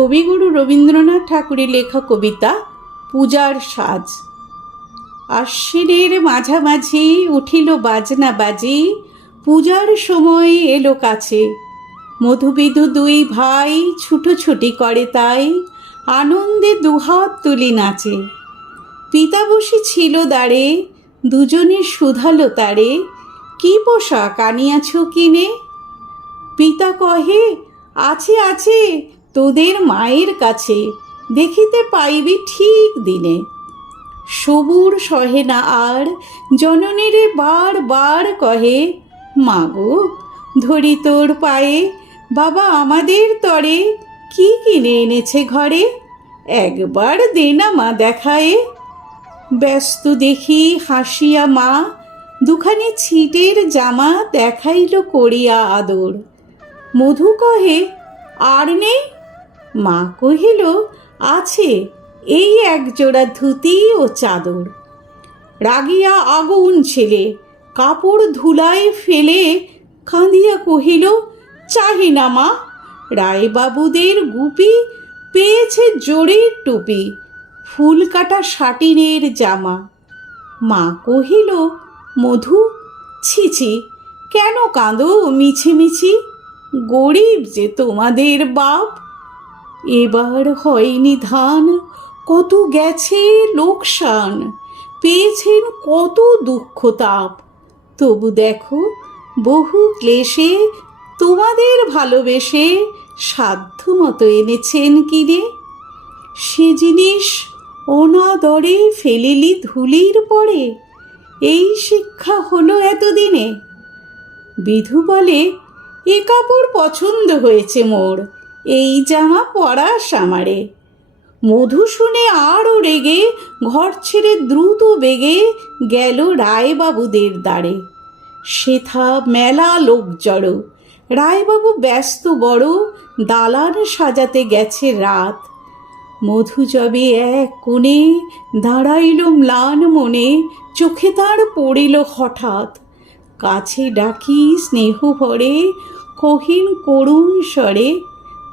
কবিগুরু রবীন্দ্রনাথ ঠাকুরের লেখা কবিতা পূজার সাজ। আশ্বিনের মাঝামাঝি উঠিল বাজনা বাজি, পূজার সময় এলো কাছে। মধুবিধু দুই ভাই ছুটোছুটি করে তাই, আনন্দে দুহাত তুলি নাচে। পিতা বসে ছিল দাঁড়ে, দুজনে শুধালো তারে, কি পোশাক আনিয়াছ কিনে? পিতা কহে, আছে আছে তোদের মায়ের কাছে, দেখিতে পাইবি ঠিক দিনে। সবুর সহে না আর, জননীরে বার বার কহে, মাগো ধরি তোর পায়ে, বাবা আমাদের তরে কি কিনে এনেছে ঘরে, একবার দে না মা দেখায়ে। ব্যস্ত দেখি হাসিয়া মা, দুখানি ছিটের জামা দেখাইল করিয়া আদর। মধু কহে, আর নেই? মা কহিল, আছে, এই একজোড়া ধুতি ও চাদর। রাগিয়া আগুন ছেলে, কাপড় ধুলায় ফেলে কাঁদিয়া কহিল, চাহি না মা, রায়বাবুদের গুপি পেয়েছে জরির টুপি, ফুল কাটা সাটিনের জামা। মা কহিল, মধু ছি ছি, কেন কাঁদো মিছিমিছি, গরিব যে তোমাদের বাপ। এবার হয়নি ধান, কত গেছে লোকসান, পেয়েছেন কত দুঃখ তাপ, তবু দেখো বহু ক্লেশে তোমাদের ভালোবেসে সাধ্য মতো এনেছেন কিনে। সে জিনিস অনাদরে ফেলিলি ধুলির পরে, এই শিক্ষা হলো এতদিনে। বিধু বলে, এ কাপড় পছন্দ হয়েছে মোর, এই জামা পরাস আমারে। মধু শুনে আরও রেগে ঘর ছেড়ে দ্রুত বেগে গেল রায়বাবুদের দ্বারে। সেথা মেলা লোক জড়ো, রায়বাবু ব্যস্ত বড়, দালান সাজাতে গেছে রাত। মধু যবে এক কোণে দাঁড়াইল ম্লান মনে, চোখে তার পড়িল হঠাৎ। কাছে ডাকি স্নেহ ভরে, কহিন করুণ স্বরে,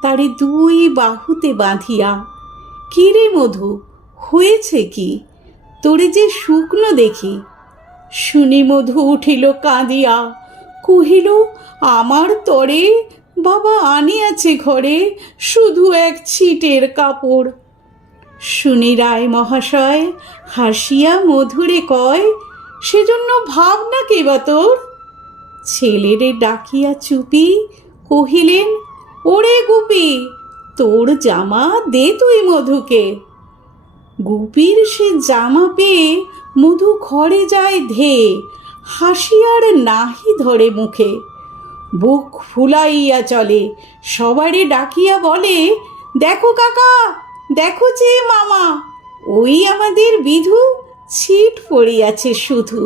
তারে দুই বাহুতে বাঁধিয়া, কি রে মধু হয়েছে কি, তোরে যে শুকনো দেখি। শুনি মধু উঠিল কাঁদিয়া, কহিল, আমার তরে বাবা আনিয়াছে ঘরে শুধু এক ছিটের কাপড়। শুনি রায় মহাশয় হাসিয়া মধুরে কয়, সেজন্য ভাবনা কে বা তোর? ছেলেরে ডাকিয়া চুপি কহিলেন, ওরে গুপি, তোর জামা দে তুই মধুকে। গুপির সে জামা পেয়ে মধু ঘরে যায় ধেয়ে, হাসি আর নাহি ধরে মুখে। বুক ফুলাইয়া চলে, সবারে ডাকিয়া বলে, দেখো কাকা, দেখো যে মামা, ওই আমাদের বিধু ছিট পড়িয়াছে শুধু,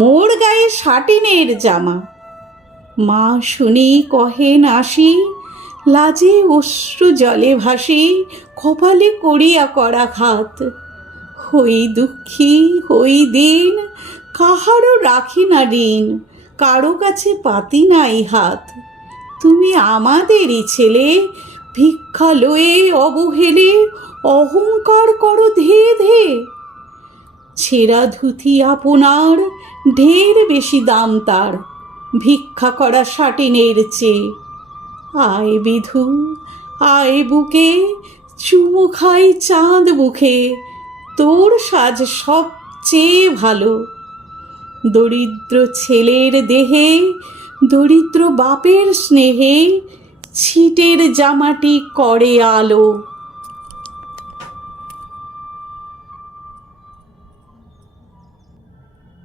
মোর গায়ে সাটিনের জামা। মা শুনি কহেন আসি, লাজে অশ্রু জলে ভাসি, কপালে করিয়া করাঘাত। হই দুঃখী হই দিন, কাহারও রাখি না ঋণ, কারো কাছে পাতি নাই হাত। তুমি আমাদেরই ছেলে, ভিক্ষা লয়ে অবহেলে অহংকার করো ধে ধে। ছেঁড়া ধুতি আপনার, ঢের বেশি দাম তার, ভিক্ষা করা সাটিনের চেয়ে। আয় বিধু আয় বুকে, চুমু খাই চাঁদ মুখে, তোর সাজ সবচেয়ে ভালো। দরিদ্র ছেলের দেহে, দরিদ্র বাপের স্নেহে, ছিটের জামাটি করে আলো।